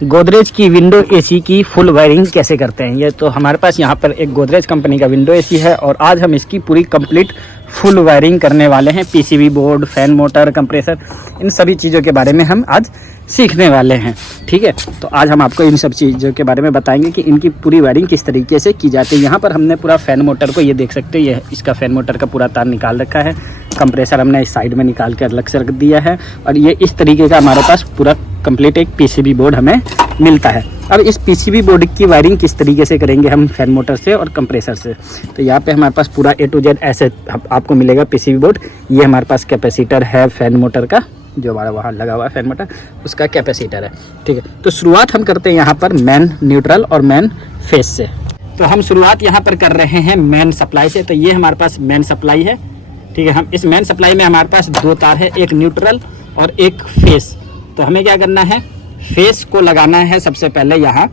गोदरेज की window AC की full wiring कैसे करते हैं। ये तो हमारे पास यहाँ पर एक गोदरेज कंपनी का विंडो एसी है और आज हम इसकी पूरी कंप्लीट फुल वायरिंग करने वाले हैं। PCB board, fan, motor, compressor, इन सभी चीज़ों के बारे में हम आज सीखने वाले हैं। ठीक है, तो आज हम आपको इन सब चीज़ों के बारे में बताएंगे कि इनकी पूरी वायरिंग किस तरीके से की जाती है। यहाँ पर हमने पूरा फैन मोटर को, ये देख सकते हैं, ये इसका फैन मोटर का पूरा तार निकाल रखा है। कंप्रेसर हमने इस साइड में निकाल कर अलग से रख दिया है और ये इस तरीके का हमारे पास पूरा कंप्लीट एक पीसीबी बोर्ड हमें मिलता है। अब इस पीसीबी बोर्ड की वायरिंग किस तरीके से करेंगे हम फैन मोटर से और कंप्रेसर से, तो यहाँ पे हमारे पास पूरा A to Z ऐसे आपको मिलेगा पीसीबी बोर्ड। ये हमारे पास कैपेसिटर है फैन मोटर का, जो हमारा वहाँ लगा हुआ है फैन मोटर, उसका कैपेसिटर है। ठीक है, तो शुरुआत हम करते हैं यहाँ पर मेन, न्यूट्रल और मेन फेस से। तो हम शुरुआत यहाँ पर कर रहे हैं मेन सप्लाई से। तो ये हमारे पास मेन सप्लाई है। ठीक है, हम इस मेन सप्लाई में हमारे पास दो तार है, एक न्यूट्रल और एक फेस। तो हमें क्या करना है, फेस को लगाना है सबसे पहले यहाँ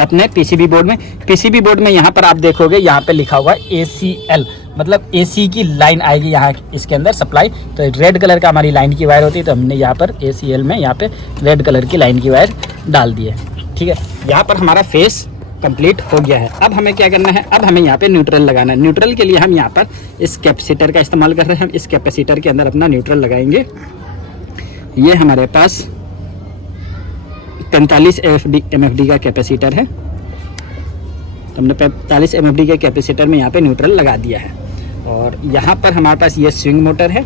अपने पीसीबी बोर्ड में। पीसीबी बोर्ड में यहाँ पर आप देखोगे, यहाँ पे लिखा हुआ है ACL, मतलब एसी की लाइन आएगी यहाँ इसके अंदर सप्लाई। तो रेड कलर का हमारी लाइन की वायर होती है, तो हमने यहाँ पर ACL में यहाँ पे रेड कलर की लाइन की वायर डाल दी है। ठीक है, यहाँ पर हमारा फेस कंप्लीट हो गया है। अब हमें क्या करना है, अब हमें यहाँ पे न्यूट्रल लगाना है। न्यूट्रल के लिए हम यहाँ पर इस कैपेसिटर का इस्तेमाल कर रहे हैं। हम इस कैपेसिटर के अंदर अपना न्यूट्रल लगाएंगे। ये हमारे पास 45 MFD का कैपेसिटर है। तो हमने 45 MFD के कैपेसिटर में यहाँ पे न्यूट्रल लगा दिया है। और यहाँ पर हमारे पास ये स्विंग मोटर है।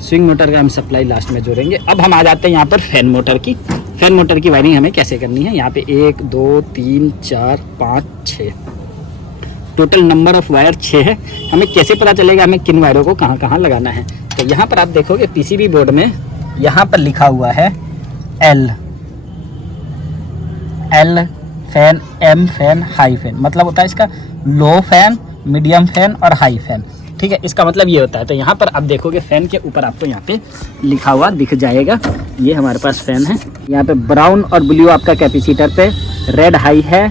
स्विंग मोटर का हम सप्लाई लास्ट में जोड़ेंगे। अब हम आ जाते हैं यहाँ पर फैन मोटर की। फैन मोटर की वायरिंग हमें कैसे करनी है, यहाँ पे 1 2 3 4 5 6 टोटल नंबर ऑफ वायर 6 है। हमें कैसे पता चलेगा हमें किन वायरों को कहाँ कहाँ लगाना है। तो यहाँ पर आप देखोगे पीसीबी बोर्ड में यहाँ पर लिखा हुआ है L fan, M fan, high fan, मतलब होता है इसका लो फैन, मीडियम फैन और हाई फैन। ठीक है, इसका मतलब ये होता है। तो यहाँ पर आप देखोगे फैन के ऊपर आपको यहाँ पे लिखा हुआ दिख जाएगा। ये हमारे पास फैन है। यहाँ पे ब्राउन और ब्लू आपका कैपेसिटर पे, रेड हाई है,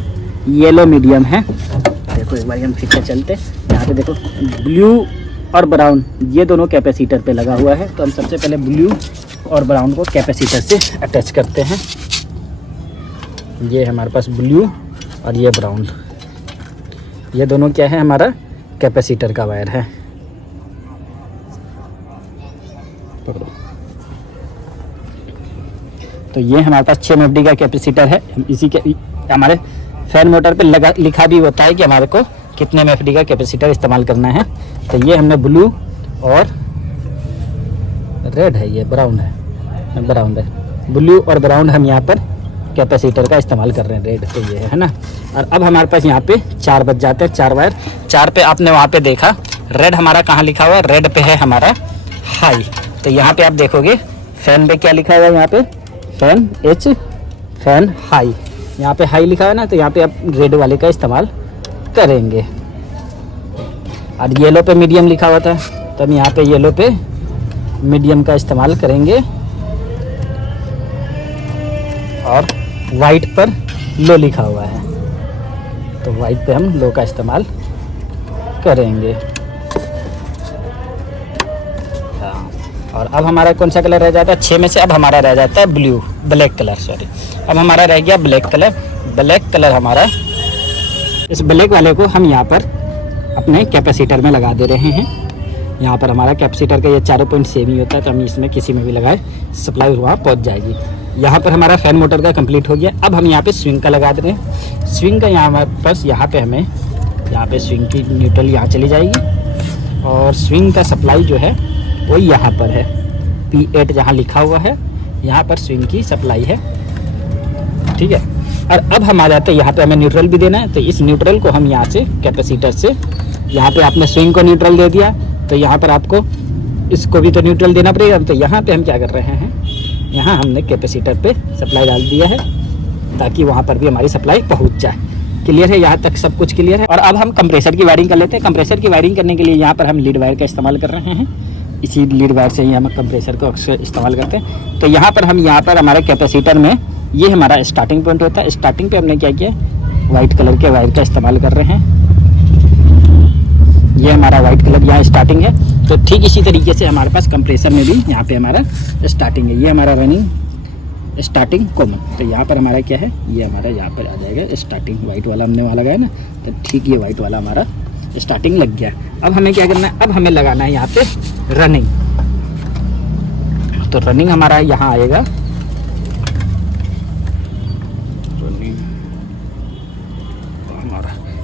येलो मीडियम है। देखो एक बार हम खींच चलते, यहाँ पे देखो ब्लू और ब्राउन ये दोनों कैपेसिटर पे लगा हुआ है। तो हम सबसे पहले ब्लू और ब्राउन को कैपेसिटर से अटैच करते हैं। ये हमारे पास ब्लू और ये ब्राउन, ये दोनों क्या है, हमारा कैपेसिटर का वायर है। पकड़ो। तो ये हमारे पास 6 MFD का कैपेसिटर है। इसी के हमारे फैन मोटर पे लगा लिखा भी होता है कि हमारे को कितने MFD का कैपेसिटर इस्तेमाल करना है। तो ये हमने ब्लू और रेड है, ये ब्राउन है, ब्लू और ब्राउन हम यहाँ पर कैपेसिटर का इस्तेमाल कर रहे हैं। रेड तो ये है ना। और अब हमारे पास यहाँ पे 4 बच जाते हैं, 4 वायर। 4 पे आपने वहाँ पे देखा रेड हमारा कहाँ लिखा हुआ है, रेड पे है हमारा हाई। तो यहाँ पे आप देखोगे फैन पे क्या लिखा हुआ है, यहाँ पे फैन H फैन हाई, यहाँ पे हाई लिखा है ना। तो यहाँ पे आप रेड वाले का इस्तेमाल करेंगे। और येलो पे मीडियम लिखा हुआ था, तो हम यहाँ पे येलो पे मीडियम का इस्तेमाल करेंगे। और वाइट पर लो लिखा हुआ है, तो वाइट पे हम लो का इस्तेमाल करेंगे। हाँ, और अब हमारा कौन सा कलर रह जाता है, 6 में से अब हमारा रह जाता है ब्लैक कलर, सॉरी। अब हमारा रह गया ब्लैक कलर। ब्लैक कलर हमारा, इस ब्लैक वाले को हम यहाँ पर अपने कैपेसिटर में लगा दे रहे हैं। यहाँ पर हमारा कैपेसिटर का ये चारों पॉइंट सेम ही होता है, तो हम इसमें किसी में भी लगाए सप्लाई वहाँ पहुँच जाएगी। यहाँ पर हमारा फैन मोटर का कंप्लीट हो गया। अब हम यहाँ पे स्विंग का लगा दे रहे हैं। स्विंग का यहाँ हमारे पास यहाँ पे हमें यहाँ पे स्विंग की न्यूट्रल यहाँ चली जाएगी और स्विंग का सप्लाई जो है वो यहाँ पर है। P8 जहाँ लिखा हुआ है यहाँ पर स्विंग की सप्लाई है। ठीक है, और अब हम आ जाते हैं यहाँ पे हमें न्यूट्रल भी देना है। तो इस न्यूट्रल को हम यहाँ से कैपेसिटर से, यहाँ पे आपने स्विंग को न्यूट्रल दे दिया, तो यहाँ पर आपको इसको भी तो न्यूट्रल देना पड़ेगा। तो यहाँ पे हम क्या कर रहे हैं, यहाँ हमने कैपेसिटर पे सप्लाई डाल दिया है ताकि वहाँ पर भी हमारी सप्लाई पहुँच जाए। क्लियर है, यहाँ तक सब कुछ क्लियर है। और अब हम कंप्रेसर की वायरिंग कर लेते हैं। कंप्रेसर की वायरिंग करने के लिए यहाँ पर हम लीड वायर का इस्तेमाल कर रहे हैं। इसी लीड वायर से ही हम कंप्रेसर को अक्सर इस्तेमाल करते हैं। तो यहाँ पर हम हमारे कैपेसिटर में ये हमारा स्टार्टिंग पॉइंट होता है। स्टार्टिंग पे हमने क्या किया, वाइट कलर के वायर का इस्तेमाल कर रहे हैं। ये हमारा वाइट कलर यहाँ स्टार्टिंग है। तो ठीक इसी तरीके से हमारे पास कंप्रेसर में भी यहाँ पे हमारा स्टार्टिंग है। ये हमारा रनिंग स्टार्टिंग कॉमन। तो यहाँ पर हमारा क्या है, ये हमारा यहाँ पर आ जाएगा स्टार्टिंग। वाइट वाला हमने वहाँ लगाया ना, तो ठीक ये वाइट वाला हमारा स्टार्टिंग लग गया। अब हमें क्या करना है, अब हमें लगाना है यहाँ पे रनिंग। तो रनिंग हमारा यहाँ आएगा,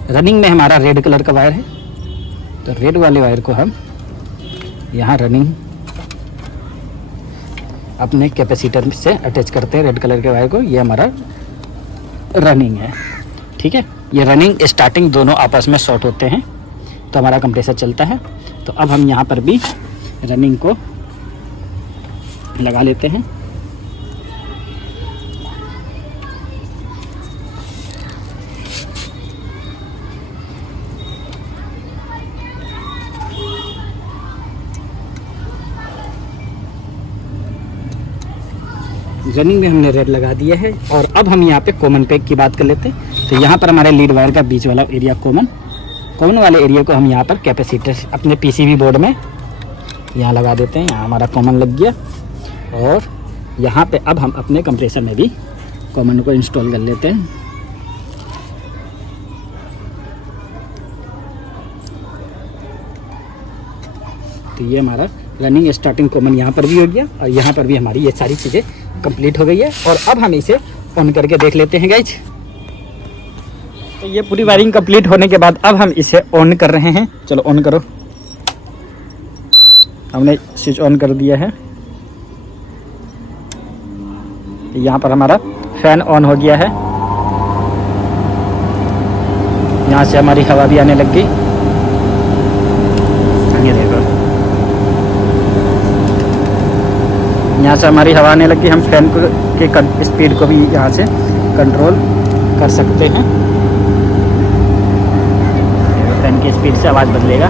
रनिंग में हमारा रेड कलर का वायर है। तो रेड वाले वायर को हम यहाँ रनिंग अपने कैपेसिटर से अटैच करते हैं, रेड कलर के वायर को। ये हमारा रनिंग है, ठीक है। ये रनिंग स्टार्टिंग दोनों आपस में शॉर्ट होते हैं तो हमारा कंप्रेसर चलता है। तो अब हम यहाँ पर भी रनिंग को लगा लेते हैं। रनिंग में हमने रेड लगा दिया है। और अब हम यहाँ पे कॉमन पैक की बात कर लेते हैं। तो यहाँ पर हमारे लीड वायर का बीच वाला एरिया कॉमन वाले एरिया को हम यहाँ पर कैपेसिटर अपने पीसीबी बोर्ड में यहाँ लगा देते हैं। यहाँ हमारा कॉमन लग गया। और यहाँ पे अब हम अपने कंप्रेसर में भी कॉमन को इंस्टॉल कर लेते हैं। तो ये हमारा रनिंग स्टार्टिंग कॉमन यहाँ पर भी हो गया और यहाँ पर भी हमारी ये सारी चीज़ें कंप्लीट हो गई है। और अब हम इसे ऑन करके देख लेते हैं गाइज। तो ये पूरी वायरिंग कंप्लीट होने के बाद अब हम इसे ऑन कर रहे हैं। चलो ऑन करो। हमने स्विच ऑन कर दिया है। यहाँ पर हमारा फैन ऑन हो गया है। यहाँ से हमारी हवा भी आने लग गई। ये देखो, यहाँ से हमारी हवा आने लगी। हम फैन को के स्पीड को भी यहाँ से कंट्रोल कर सकते हैं। फैन की स्पीड से आवाज़ बदलेगा।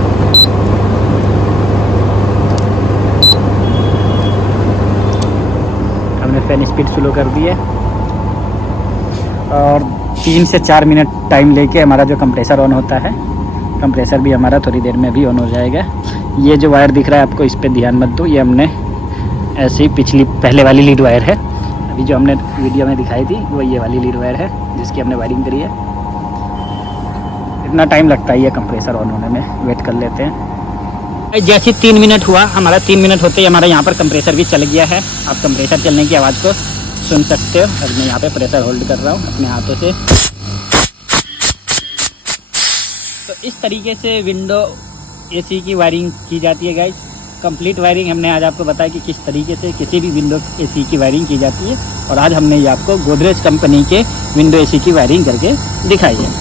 हमने फैन स्पीड स्लो कर दी है और 3 से 4 मिनट टाइम लेके हमारा जो कंप्रेसर ऑन होता है, कंप्रेसर भी हमारा थोड़ी देर में भी ऑन हो जाएगा। ये जो वायर दिख रहा है आपको, इस पर ध्यान मत दो। ये हमने ऐसे ही पहले वाली लीड वायर है। अभी जो हमने वीडियो में दिखाई थी वो ये वाली लीड वायर है जिसकी हमने वायरिंग करी है। इतना टाइम लगता है ये कंप्रेसर ऑन होने में, वेट कर लेते हैं। जैसे 3 मिनट हुआ हमारा, 3 मिनट होते ही हमारा यहाँ पर कंप्रेसर भी चल गया है। आप कंप्रेसर चलने की आवाज़ को सुन सकते हो। अब मैं यहाँ पे प्रेशर होल्ड कर रहा हूँ अपने हाथों से। तो इस तरीके से विंडो एसी की वायरिंग की जाती है गाइस। कंप्लीट वायरिंग हमने आज आपको बताया कि किस तरीके से किसी भी विंडो एसी की वायरिंग की जाती है। और आज हमने ये आपको गोदरेज कंपनी के विंडो एसी की वायरिंग करके दिखाई है।